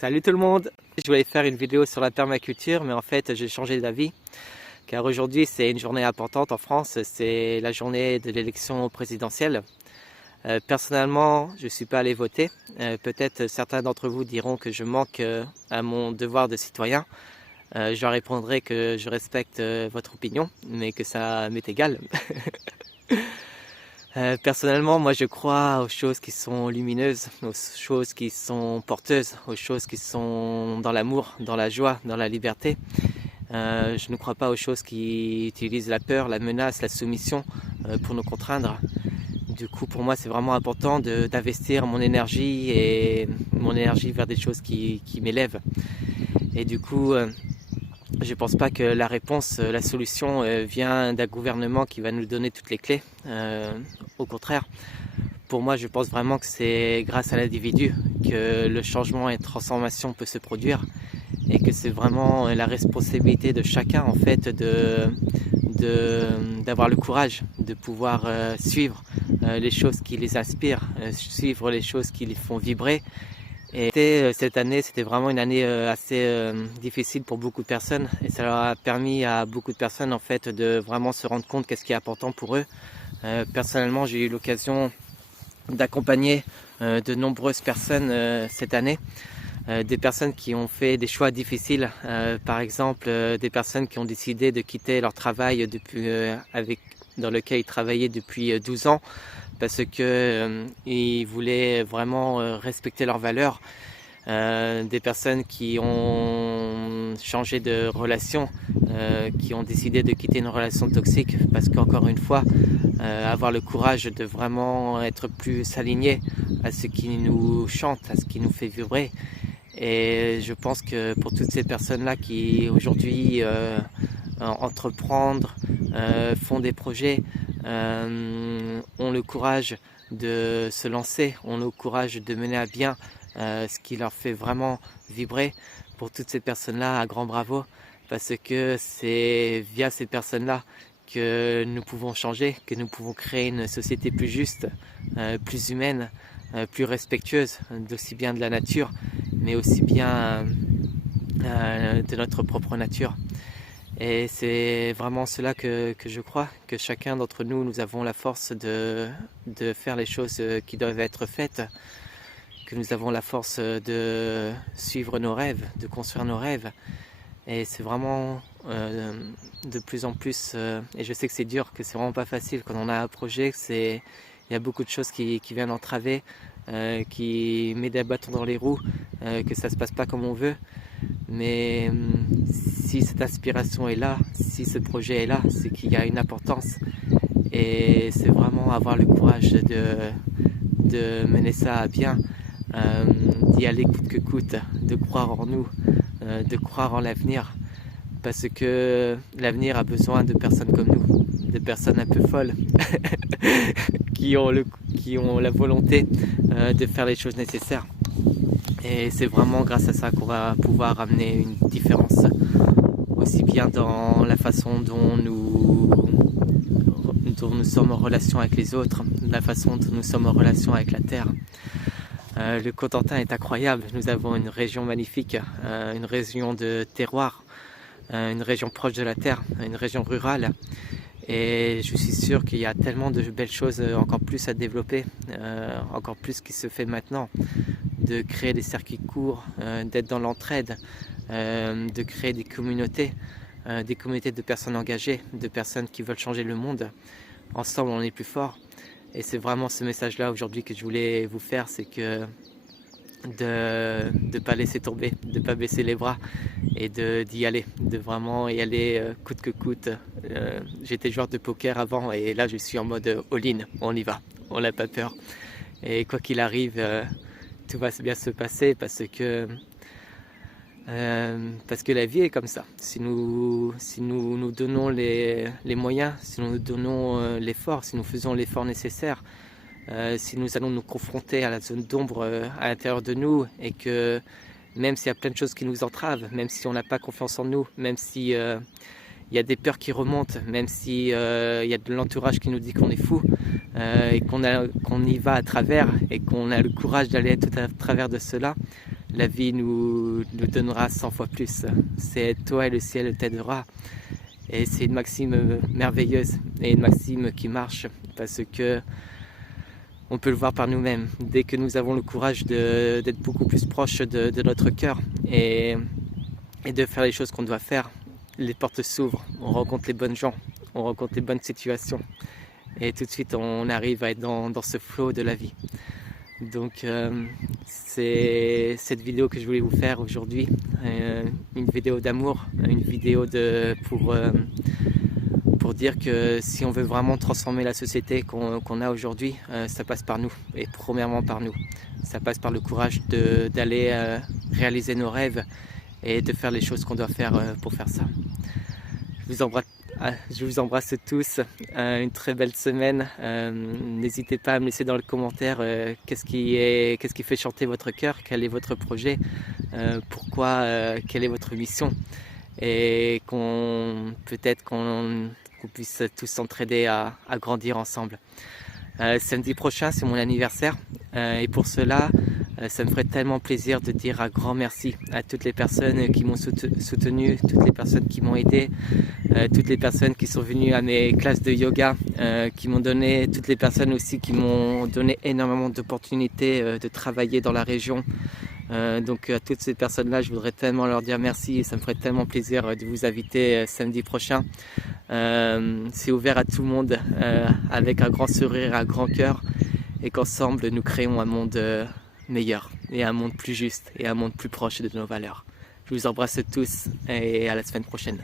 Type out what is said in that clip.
Salut tout le monde! Je voulais faire une vidéo sur la permaculture, mais en fait j'ai changé d'avis. Car aujourd'hui c'est une journée importante en France, c'est la journée de l'élection présidentielle. Personnellement, je ne suis pas allé voter. Peut-être certains d'entre vous diront que je manque à mon devoir de citoyen. Je leur répondrai que je respecte votre opinion, mais que ça m'est égal. Personnellement, moi je crois aux choses qui sont lumineuses, aux choses qui sont porteuses, aux choses qui sont dans l'amour, dans la joie, dans la liberté. Je ne crois pas aux choses qui utilisent la peur, la menace, la soumission pour nous contraindre. Du coup, pour moi, c'est vraiment important d'investir mon énergie vers des choses qui m'élèvent. Et du coup, je ne pense pas que la réponse, la solution vient d'un gouvernement qui va nous donner toutes les clés. Au contraire, pour moi, je pense vraiment que c'est grâce à l'individu que le changement et la transformation peut se produire et que c'est vraiment la responsabilité de chacun en fait d'avoir le courage de pouvoir suivre les choses qui les inspirent, suivre les choses qui les font vibrer. Et cette année, c'était vraiment une année assez difficile pour beaucoup de personnes et ça leur a permis à beaucoup de personnes en fait de vraiment se rendre compte qu'est-ce qui est important pour eux. Personnellement, j'ai eu l'occasion d'accompagner de nombreuses personnes cette année. Des personnes qui ont fait des choix difficiles, par exemple des personnes qui ont décidé de quitter leur travail dans lequel ils travaillaient depuis 12 ans parce qu'ils voulaient vraiment respecter leurs valeurs. Des personnes qui ont changé de relation, qui ont décidé de quitter une relation toxique parce qu'encore une fois, avoir le courage de vraiment être plus aligné à ce qui nous chante, à ce qui nous fait vibrer. Et je pense que pour toutes ces personnes-là qui aujourd'hui entreprendre, font des projets, ont le courage de se lancer, ont le courage de mener à bien ce qui leur fait vraiment vibrer, pour toutes ces personnes-là, un grand bravo, parce que c'est via ces personnes-là que nous pouvons changer, que nous pouvons créer une société plus juste, plus humaine, plus respectueuse, d'aussi bien de la nature, mais aussi bien de notre propre nature. Et c'est vraiment cela que je crois, que chacun d'entre nous, nous avons la force de faire les choses qui doivent être faites, que nous avons la force de suivre nos rêves, de construire nos rêves. Et c'est vraiment de plus en plus, et je sais que c'est dur, que c'est vraiment pas facile quand on a un projet, il y a beaucoup de choses qui viennent entraver, qui mettent des bâtons dans les roues, que ça se passe pas comme on veut. Mais si cette inspiration est là, si ce projet est là, c'est qu'il y a une importance. Et c'est vraiment avoir le courage de mener ça à bien, d'y aller coûte que coûte, de croire en nous, de croire en l'avenir. Parce que l'avenir a besoin de personnes comme nous, de personnes un peu folles, qui ont la volonté de faire les choses nécessaires. Et c'est vraiment grâce à ça qu'on va pouvoir amener une différence, aussi bien dans la façon dont nous sommes en relation avec les autres, la façon dont nous sommes en relation avec la terre. Le Cotentin est incroyable, nous avons une région magnifique, une région de terroir, une région proche de la terre, une région rurale. Et je suis sûr qu'il y a tellement de belles choses encore plus à développer, encore plus qui se fait maintenant, de créer des circuits courts, d'être dans l'entraide, de créer des communautés de personnes engagées, de personnes qui veulent changer le monde. Ensemble, on est plus fort. Et c'est vraiment ce message-là aujourd'hui que je voulais vous faire, c'est que de ne pas laisser tomber, de ne pas baisser les bras et d'y aller, de vraiment y aller coûte que coûte. J'étais joueur de poker avant et là je suis en mode all-in, on y va, on n'a pas peur. Et quoi qu'il arrive, tout va bien se passer parce que la vie est comme ça. Si nous nous donnons les moyens, si nous nous donnons l'effort, si nous faisons l'effort nécessaire, si nous allons nous confronter à la zone d'ombre à l'intérieur de nous et que même s'il y a plein de choses qui nous entravent, même si on n'a pas confiance en nous, même si il y a des peurs qui remontent, même si il y a de l'entourage qui nous dit qu'on est fou et qu'on y va à travers et qu'on a le courage d'aller tout à travers de cela, la vie nous donnera 100 fois plus. C'est toi et le ciel t'aidera. Et c'est une maxime merveilleuse et une maxime qui marche parce que on peut le voir par nous-mêmes. Dès que nous avons le courage d'être beaucoup plus proche de notre cœur et de faire les choses qu'on doit faire, les portes s'ouvrent, on rencontre les bonnes gens, on rencontre les bonnes situations et tout de suite on arrive à être dans ce flow de la vie. Donc c'est cette vidéo que je voulais vous faire aujourd'hui, une vidéo d'amour, une vidéo pour dire que si on veut vraiment transformer la société qu'on a aujourd'hui, ça passe par nous, et premièrement par nous. Ça passe par le courage d'aller réaliser nos rêves et de faire les choses qu'on doit faire pour faire ça. Je vous embrasse tous, une très belle semaine. N'hésitez pas à me laisser dans les commentaires qu'est-ce qui fait chanter votre cœur, quel est votre projet, pourquoi, quelle est votre mission, et peut-être qu'on puisse tous s'entraider à grandir ensemble. Samedi prochain, c'est mon anniversaire, et pour cela, ça me ferait tellement plaisir de dire un grand merci à toutes les personnes qui m'ont soutenu, toutes les personnes qui m'ont aidé, toutes les personnes qui sont venues à mes classes de yoga, toutes les personnes aussi qui m'ont donné énormément d'opportunités de travailler dans la région. Donc à toutes ces personnes-là, je voudrais tellement leur dire merci et ça me ferait tellement plaisir de vous inviter samedi prochain. C'est ouvert à tout le monde, avec un grand sourire, un grand cœur, et qu'ensemble nous créons un monde meilleur et un monde plus juste et un monde plus proche de nos valeurs. Je vous embrasse tous et à la semaine prochaine.